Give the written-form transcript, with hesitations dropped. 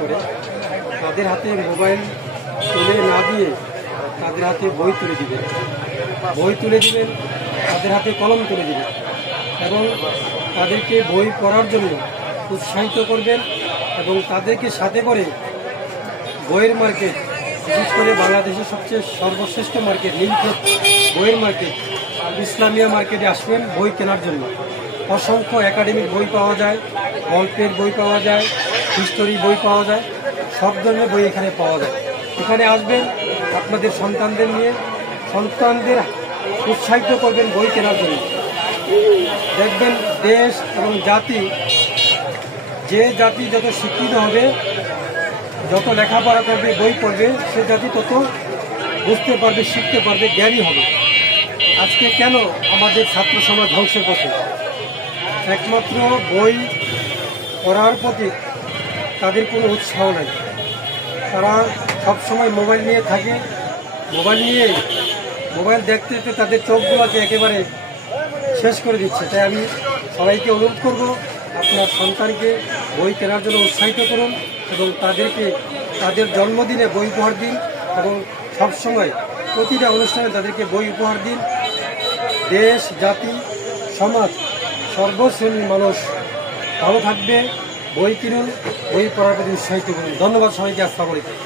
করে তাদের হাতে মোবাইল তুলে না দিয়ে তাদের হাতে বই তুলে দিবেন, বই তুলে দিবেন, তাদের হাতে কলম তুলে দিবেন এবং তাদেরকে বই পড়ার জন্য উৎসাহিত করবেন এবং তাদেরকে সাথে করে বইয়ের মার্কেট, বিশেষ করে বাংলাদেশের সবচেয়ে সর্বশ্রেষ্ঠ মার্কেট নীলক্ষেত বইয়ের মার্কেট, ইসলামিয়া মার্কেটে আসবেন বই কেনার জন্য। অসংখ্য একাডেমিক বই পাওয়া যায়, গল্পের বই পাওয়া যায়, হিস্টোরি বই পাওয়া যায়, সব ধরনের বই এখানে পাওয়া যায়। এখানে আসবেন আপনাদের সন্তানদের নিয়ে, সন্তানদের উৎসাহিত করবেন বই কেনার জন্য। দেখবেন দেশ এবং জাতি, যে জাতি যত শিক্ষিত হবে, যত লেখাপড়া করবে, বই পড়বে, সে জাতি তত বুঝতে পারবে, শিখতে পারবে, জ্ঞানী হবে। আজকে কেন আমাদের ছাত্র সমাজ ধ্বংসের পথে? একমাত্র বই পড়ার প্রতি তাদের কোনো উৎসাহ নাই। তারা সবসময় মোবাইল নিয়ে থাকে, মোবাইল দেখতে দেখতে তাদের চোখগুলোকে একেবারে শেষ করে দিচ্ছে। তাই আমি সবাইকে অনুরোধ করব, আপনার সন্তানকে বই কেনার জন্য উৎসাহিত করুন এবং তাদেরকে তাদের জন্মদিনে বই উপহার দিন এবং সবসময় প্রতিটা অনুষ্ঠানে তাদেরকে বই উপহার দিন। দেশ, জাতি, সমাজ, সর্বশ্রেণীর মানুষ ভালো থাকবে। বই কিনুন, বই পড়ার প্রতি উৎসাহিত করুন। ধন্যবাদ সবাইকে। আসসালামু আলাইকুম।